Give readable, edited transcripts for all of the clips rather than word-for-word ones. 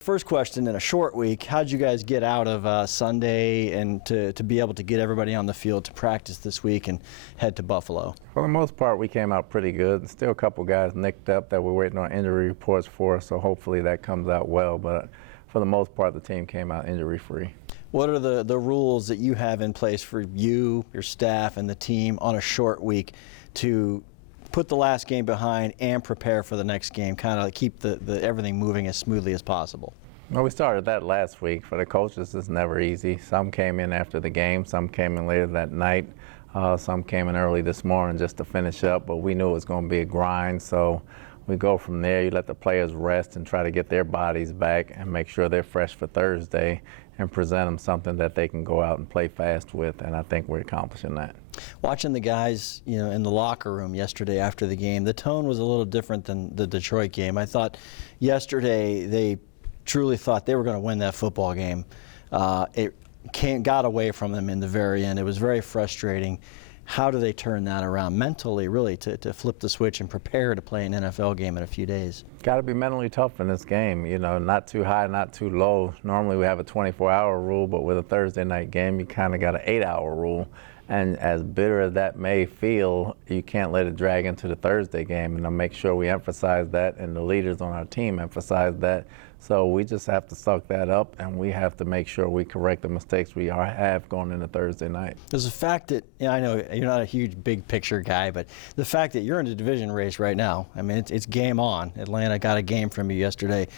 First question, in a short week, how'd you guys get out of Sunday and to be able to get everybody on the field to practice this week and head to Buffalo? For the most part, we came out pretty good. Still a couple guys nicked up that we're waiting on injury reports for, so hopefully that comes out well. But for the most part, the team came out injury-free. What are the rules that you have in place for you, your staff, and the team on a short week to put the last game behind and prepare for the next game, kind of keep the everything moving as smoothly as possible? Well, we started that last week. For the coaches, it's never easy. Some came in after the game, some came in later that night, some came in early this morning just to finish up, but we knew it was going to be a grind, so we go from there. You let the players rest and try to get their bodies back and make sure they're fresh for Thursday and present them something that they can go out and play fast with, and I think we're accomplishing that. Watching the guys, in the locker room yesterday after the game, the tone was a little different than the Detroit game. I thought yesterday they truly thought they were going to win that football game. It got away from them in the very end. It was very frustrating. How do they turn that around mentally, really, to flip the switch and prepare to play an NFL game in a few days? Got to be mentally tough in this game, not too high, not too low. Normally we have a 24-hour rule, but with a Thursday night game, you kind of got an 8-hour rule. And as bitter as that may feel, you can't let it drag into the Thursday game. And I'll make sure we emphasize that, and the leaders on our team emphasize that. So we just have to suck that up, and we have to make sure we correct the mistakes we have going into Thursday night. There's the fact that, I know you're not a huge big picture guy, but the fact that you're in a division race right now, I mean, it's game on. Atlanta got a game from you yesterday.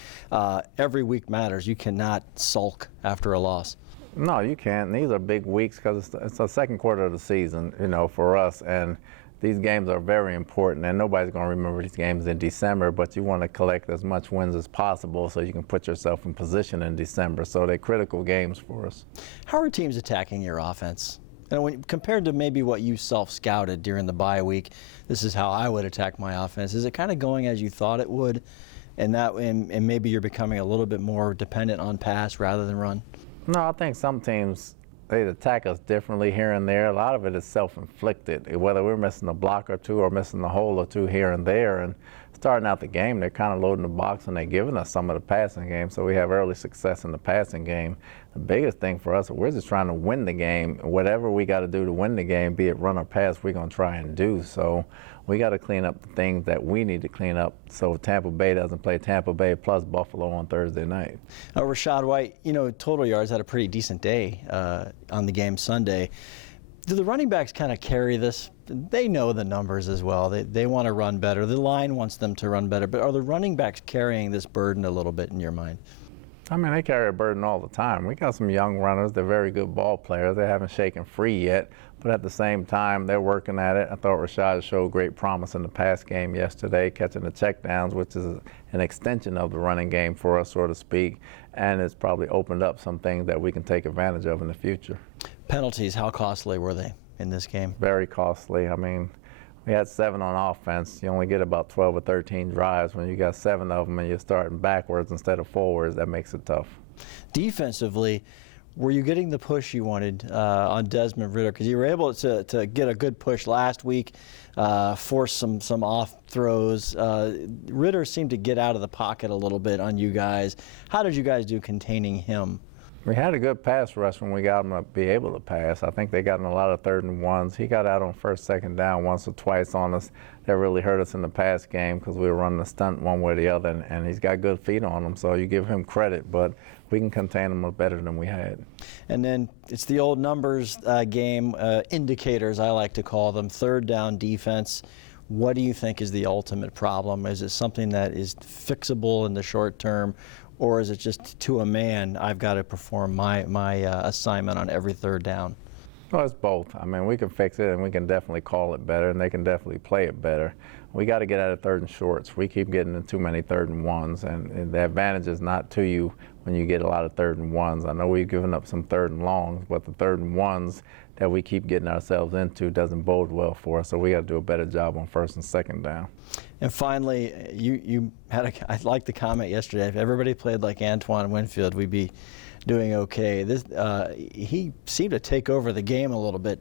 Every week matters. You cannot sulk after a loss. No, you can't. These are big weeks because it's the second quarter of the season, for us. And these games are very important, and nobody's going to remember these games in December, but you want to collect as much wins as possible so you can put yourself in position in December. So they're critical games for us. How are teams attacking your offense? And compared to maybe what you self-scouted during the bye week, this is how I would attack my offense. Is it kind of going as you thought it would, and maybe you're becoming a little bit more dependent on pass rather than run? No, I think some teams, they attack us differently here and there. A lot of it is self-inflicted, whether we're missing a block or two or missing a hole or two here and there. And starting out the game, they're kind of loading the box and they're giving us some of the passing game, so we have early success in the passing game. The biggest thing for us, we're just trying to win the game. Whatever we got to do to win the game, be it run or pass, we're going to try and do. So we got to clean up the things that we need to clean up so Tampa Bay doesn't play Tampa Bay plus Buffalo on Thursday night. Rachaad White, total yards had a pretty decent day on the game Sunday. Do the running backs kind of carry this? They know the numbers as well. They want to run better. The line wants them to run better. But are the running backs carrying this burden a little bit in your mind? I mean, they carry a burden all the time. We got some young runners. They're very good ball players. They haven't shaken free yet, but at the same time, they're working at it. I thought Rachaad showed great promise in the pass game yesterday, catching the checkdowns, which is an extension of the running game for us, so to speak, and it's probably opened up some things that we can take advantage of in the future. Penalties, how costly were they in this game? Very costly. I mean, we had 7 on offense. You only get about 12 or 13 drives. When you got 7 of them and you're starting backwards instead of forwards, that makes it tough. Defensively, were you getting the push you wanted on Desmond Ridder? Because you were able to get a good push last week, force some off throws. Ridder seemed to get out of the pocket a little bit on you guys. How did you guys do containing him? We had a good pass rush when we got him to be able to pass. I think they got in a lot of 3rd and 1s. He got out on 1st, 2nd down once or twice on us. That really hurt us in the pass game because we were running the stunt one way or the other, and he's got good feet on him, so you give him credit, but we can contain him better than we had. And then it's the old numbers game, indicators I like to call them, 3rd down defense. What do you think is the ultimate problem? Is it something that is fixable in the short term, or is it just to a man, I've got to perform my assignment on every 3rd down? Well, it's both. I mean, we can fix it, and we can definitely call it better, and they can definitely play it better. We got to get out of 3rd and shorts. We keep getting in too many 3rd and 1s, and the advantage is not to you when you get a lot of 3rd and 1s. I know we've given up some 3rd and longs, but the 3rd and 1s that we keep getting ourselves into doesn't bode well for us, so we got to do a better job on 1st and 2nd down. And finally, I liked the comment yesterday, if everybody played like Antoine Winfield, we'd be doing okay. He seemed to take over the game a little bit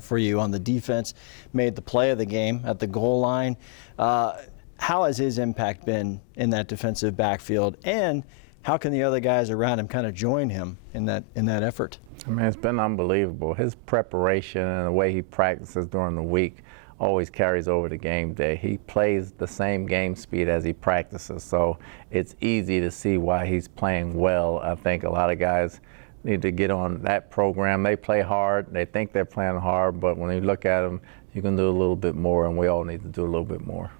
for you on the defense, made the play of the game at the goal line. How has his impact been in that defensive backfield, and how can the other guys around him kind of join him in that effort? I mean, it's been unbelievable. His preparation and the way he practices during the week always carries over to game day. He plays the same game speed as he practices, so it's easy to see why he's playing well. I think a lot of guys need to get on that program. They play hard. They think they're playing hard, but when you look at them, you can do a little bit more, and we all need to do a little bit more.